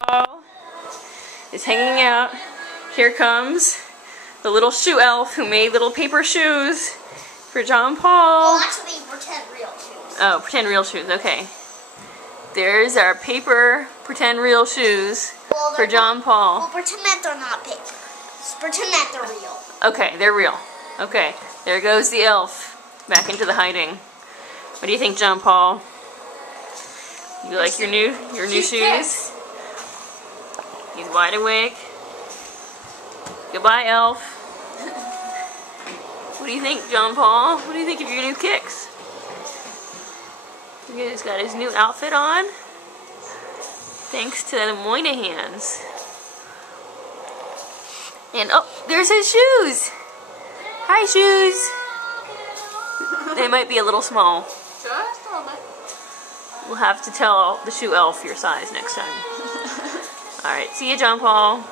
Paul is hanging out. Here comes the little shoe elf who made little paper shoes for John Paul. Well, actually, pretend real shoes. Oh, pretend real shoes. Okay. There's our paper pretend real shoes for John Paul. Well, pretend that they're not paper. Just pretend that they're real. Okay, they're real. Okay, there goes the elf back into the hiding. What do you think, John Paul? You like your new shoes? He's wide awake. Goodbye, elf. What do you think, John Paul? What do you think of your new kicks? He's got his new outfit on. Thanks to the Moynihan's. And oh, there's his shoes. Hi, shoes. They might be a little small. We'll have to tell the shoe elf your size next time. Alright, see you, John Paul.